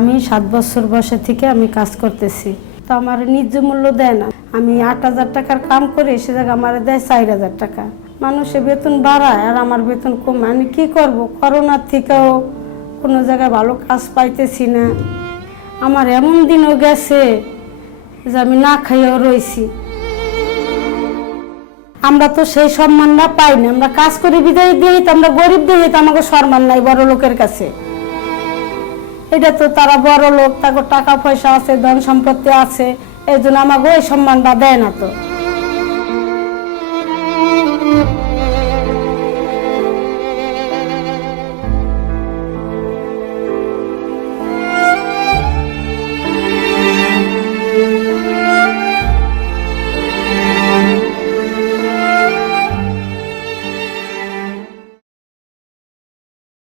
আমি 7 বছর বয়সে থেকে আমি কাজ করতেছি, তো আমার ন্যায্য মূল্য দেয় না। আমি 8,000 টাকার কাম করি, সে জায়গায় আমার দেয় 4,000 টাকা। মানুষের বেতন বাড়ায় আর আমার বেতন কম। আমি কি করব? করোনার থেকেও কোনো জায়গায় ভালো কাজ পাইতেছি না। আমার এমন দিনও গেছে যে আমি না খাইয়েও রয়েছি। আমরা তো সেই সম্মানটা পাই না। আমরা কাজ করে বিদায় দিই, তো আমরা গরিব দিই, তো আমাকে সম্মান নাই বড় লোকের কাছে। এটা তো তারা বড় লোক, তাদের টাকা পয়সা আছে, ধন সম্পত্তি আছে, এই জন্য আমাকে ওই সম্মানটা দেয় না। তো